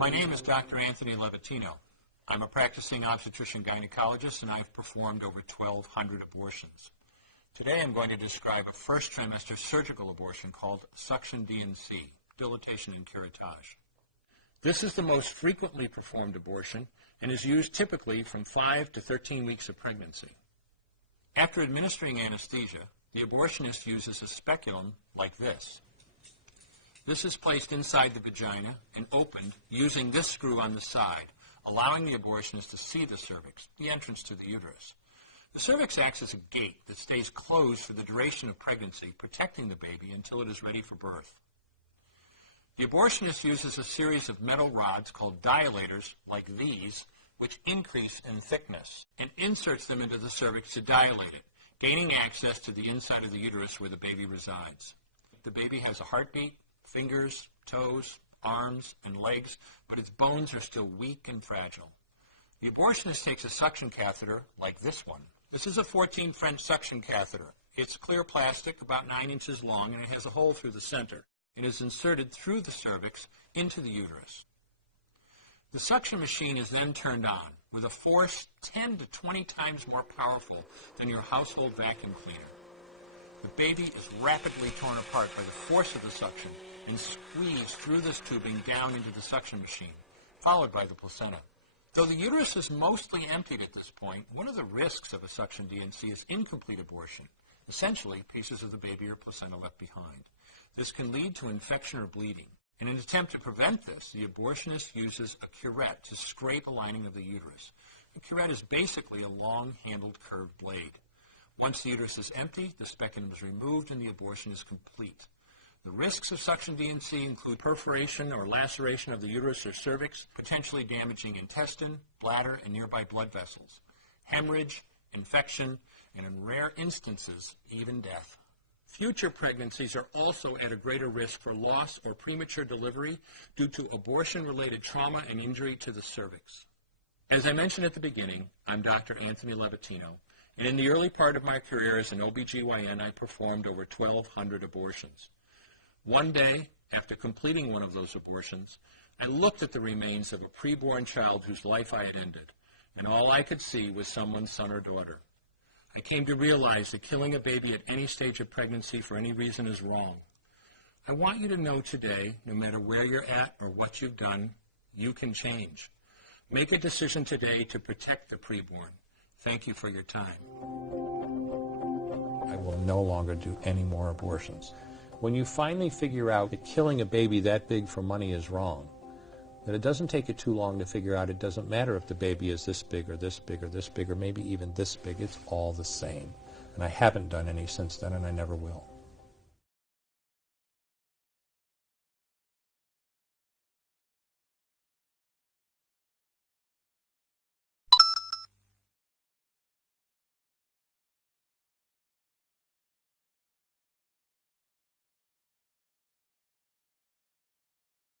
My name is Dr. Anthony Levatino. I'm a practicing obstetrician-gynecologist, and I've performed over 1,200 abortions. Today I'm going to describe a first trimester surgical abortion called suction D&C, dilatation and curettage. This is the most frequently performed abortion and is used typically from 5 to 13 weeks of pregnancy. After administering anesthesia, the abortionist uses a speculum like this. This is placed inside the vagina and opened using this screw on the side, allowing the abortionist to see the cervix, the entrance to the uterus. The cervix acts as a gate that stays closed for the duration of pregnancy, protecting the baby until it is ready for birth. The abortionist uses a series of metal rods called dilators, like these, which increase in thickness, and inserts them into the cervix to dilate it, gaining access to the inside of the uterus where the baby resides. The baby has a heartbeat, fingers, toes, arms, and legs, but its bones are still weak and fragile. The abortionist takes a suction catheter like this one. This is a 14 French suction catheter. It's clear plastic, about 9 inches long, and it has a hole through the center. It is inserted through the cervix into the uterus. The suction machine is then turned on with a force 10 to 20 times more powerful than your household vacuum cleaner. The baby is rapidly torn apart by the force of the suction and squeezed through this tubing down into the suction machine, followed by the placenta. Though the uterus is mostly emptied at this point, one of the risks of a suction D&C is incomplete abortion, essentially pieces of the baby or placenta left behind. This can lead to infection or bleeding. In an attempt to prevent this, the abortionist uses a curette to scrape a lining of the uterus. The curette is basically a long-handled curved blade. Once the uterus is empty, the speculum is removed and the abortion is complete. The risks of suction D&C include perforation or laceration of the uterus or cervix, potentially damaging intestine, bladder, and nearby blood vessels, hemorrhage, infection, and in rare instances, even death. Future pregnancies are also at a greater risk for loss or premature delivery due to abortion-related trauma and injury to the cervix. As I mentioned at the beginning, I'm Dr. Anthony Levatino, and in the early part of my career as an OBGYN, I performed over 1,200 abortions. One day, after completing one of those abortions, I looked at the remains of a preborn child whose life I had ended, and all I could see was someone's son or daughter. I came to realize that killing a baby at any stage of pregnancy for any reason is wrong. I want you to know today, no matter where you're at or what you've done, you can change. Make a decision today to protect the preborn. Thank you for your time. I will no longer do any more abortions. When you finally figure out that killing a baby that big for money is wrong, that it doesn't take you too long to figure out it doesn't matter if the baby is this big or this big or this big or maybe even this big, it's all the same. And I haven't done any since then, and I never will.